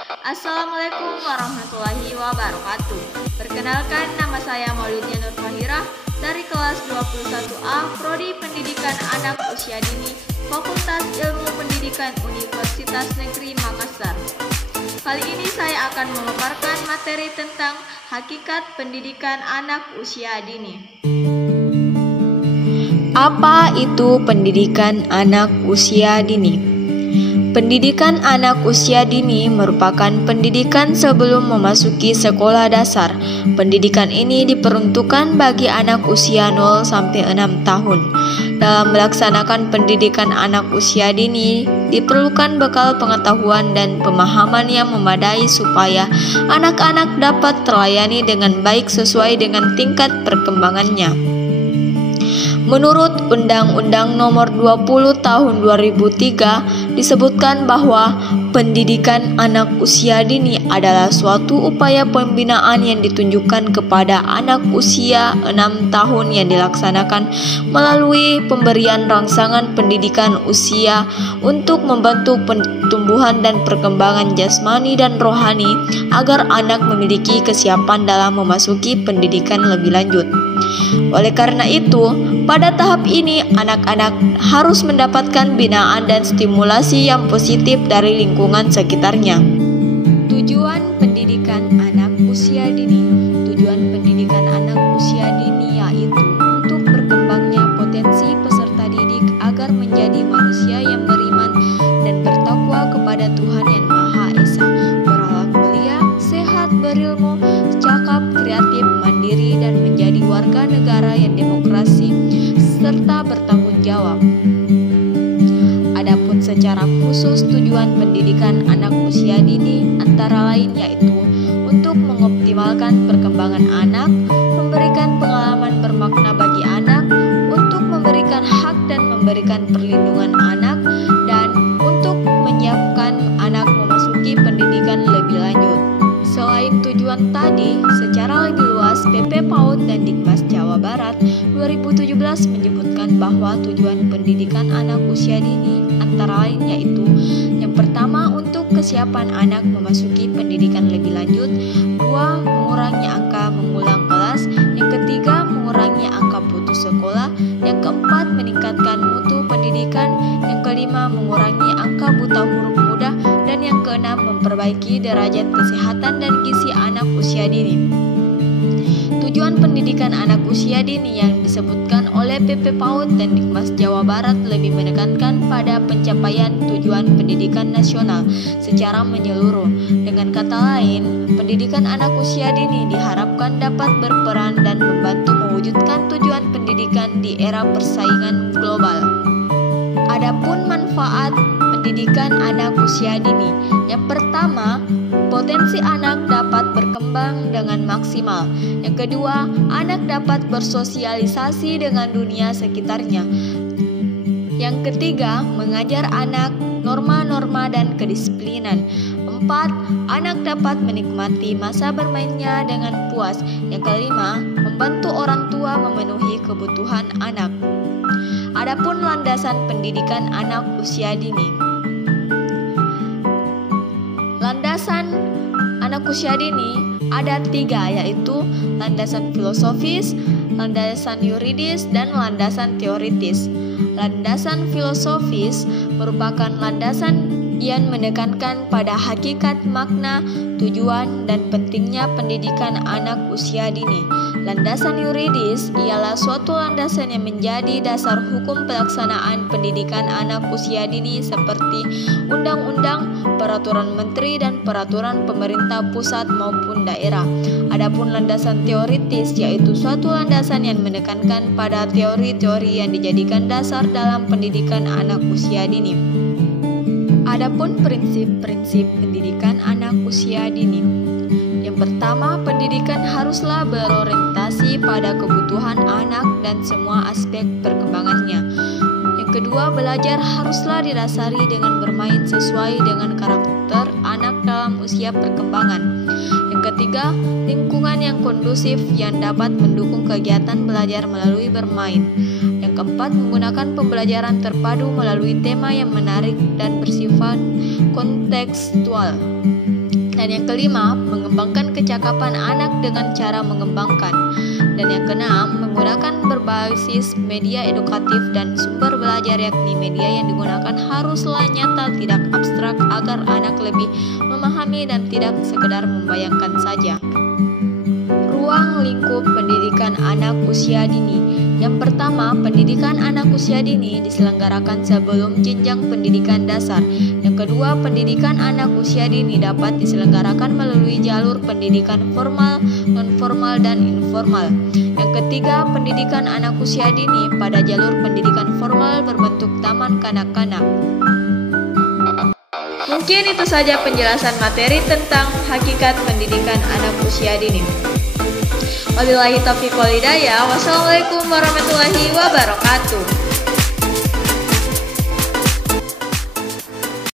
Assalamualaikum warahmatullahi wabarakatuh. Perkenalkan, nama saya Maulidnya Nur Fahirah dari kelas 21A Prodi Pendidikan Anak Usia Dini, Fakultas Ilmu Pendidikan Universitas Negeri Makassar. Kali ini saya akan memaparkan materi tentang hakikat pendidikan anak usia dini. Apa itu pendidikan anak usia dini? Pendidikan anak usia dini merupakan pendidikan sebelum memasuki sekolah dasar. Pendidikan ini diperuntukkan bagi anak usia 0 sampai 6 tahun. Dalam melaksanakan pendidikan anak usia dini, diperlukan bekal pengetahuan dan pemahaman yang memadai supaya anak-anak dapat terlayani dengan baik sesuai dengan tingkat perkembangannya. Menurut Undang-Undang Nomor 20 Tahun 2003 disebutkan bahwa pendidikan anak usia dini adalah suatu upaya pembinaan yang ditunjukkan kepada anak usia 6 tahun yang dilaksanakan melalui pemberian rangsangan pendidikan usia untuk membantu pertumbuhan dan perkembangan jasmani dan rohani agar anak memiliki kesiapan dalam memasuki pendidikan lebih lanjut. Oleh karena itu, pada tahap ini anak-anak harus mendapatkan binaan dan stimulasi yang positif dari lingkungan sekitarnya. Tujuan pendidikan anak usia dini. Tujuan pendidikan anak usia dini yaitu untuk berkembangnya potensi peserta didik agar menjadi manusia yang beriman dan bertakwa kepada Tuhan yang Maha Esa, berakhlak mulia, sehat, berilmu, cakap, kreatif, mandiri, dan menjadi warga negara yang demokrasi serta bertanggung jawab. Adapun secara khusus tujuan pendidikan anak usia dini antara lain yaitu untuk mengoptimalkan perkembangan anak, memberikan pengalaman bermakna bagi anak, untuk memberikan hak dan memberikan perlindungan anak, dan untuk menyiapkan anak memasuki pendidikan lebih lanjut. Selain tujuan tadi, secara lebih luas PP PAUD dan Dikmas Jawa Barat 2017 menyebutkan bahwa tujuan pendidikan anak usia dini antara lain yaitu yang pertama untuk kesiapan anak memasuki pendidikan lebih lanjut, 2. mengurangi angka mengulang kelas, yang ketiga mengurangi angka putus sekolah, yang keempat meningkatkan mutu pendidikan, yang kelima mengurangi angka buta huruf muda, dan yang keenam memperbaiki derajat kesehatan dan gizi anak usia dini. Tujuan pendidikan anak usia dini yang disebutkan oleh PP PAUD dan Dikmas Jawa Barat lebih menekankan pada pencapaian tujuan pendidikan nasional secara menyeluruh. Dengan kata lain, pendidikan anak usia dini diharapkan dapat berperan dan membantu mewujudkan tujuan pendidikan di era persaingan global. Adapun manfaat pendidikan anak usia dini. Yang pertama, potensi anak dapat berkembang dengan maksimal. Yang kedua, anak dapat bersosialisasi dengan dunia sekitarnya. Yang ketiga, mengajar anak norma-norma dan kedisiplinan. 4. Anak dapat menikmati masa bermainnya dengan puas. Yang kelima, membantu orang tua memenuhi kebutuhan anak. Adapun landasan pendidikan anak usia dini. Landasan anak usia dini ada 3, yaitu landasan filosofis, landasan yuridis, dan landasan teoritis. Landasan filosofis merupakan landasan yang menekankan pada hakikat, makna, tujuan, dan pentingnya pendidikan anak usia dini. Landasan yuridis ialah suatu landasan yang menjadi dasar hukum pelaksanaan pendidikan anak usia dini seperti undang-undang, peraturan menteri, dan peraturan pemerintah pusat maupun daerah. Adapun landasan teoritis yaitu suatu landasan yang menekankan pada teori-teori yang dijadikan dasar dalam pendidikan anak usia dini. Adapun prinsip-prinsip pendidikan anak usia dini. Yang pertama, pendidikan haruslah berorientasi pada kebutuhan anak dan semua aspek perkembangannya. Yang kedua, belajar haruslah didasari dengan bermain sesuai dengan karakter anak dalam usia perkembangan. Yang ketiga, lingkungan yang kondusif yang dapat mendukung kegiatan belajar melalui bermain. Yang keempat, menggunakan pembelajaran terpadu melalui tema yang menarik dan bersifat kontekstual. Dan yang kelima, mengembangkan kecakapan anak dengan cara mengembangkan. Dan yang keenam, menggunakan berbasis media edukatif dan sumber belajar, yakni media yang digunakan haruslah nyata, tidak abstrak, agar anak lebih memahami dan tidak sekedar membayangkan saja. Ruang lingkup pendidikan anak usia dini. Yang pertama, pendidikan anak usia dini diselenggarakan sebelum jenjang pendidikan dasar. Yang kedua, pendidikan anak usia dini dapat diselenggarakan melalui jalur pendidikan formal, non-formal, dan informal. Yang ketiga, pendidikan anak usia dini pada jalur pendidikan formal berbentuk taman kanak-kanak. Mungkin itu saja penjelasan materi tentang hakikat pendidikan anak usia dini. Wabillahi taufiq wal hidayah. Wassalamualaikum warahmatullahi wabarakatuh.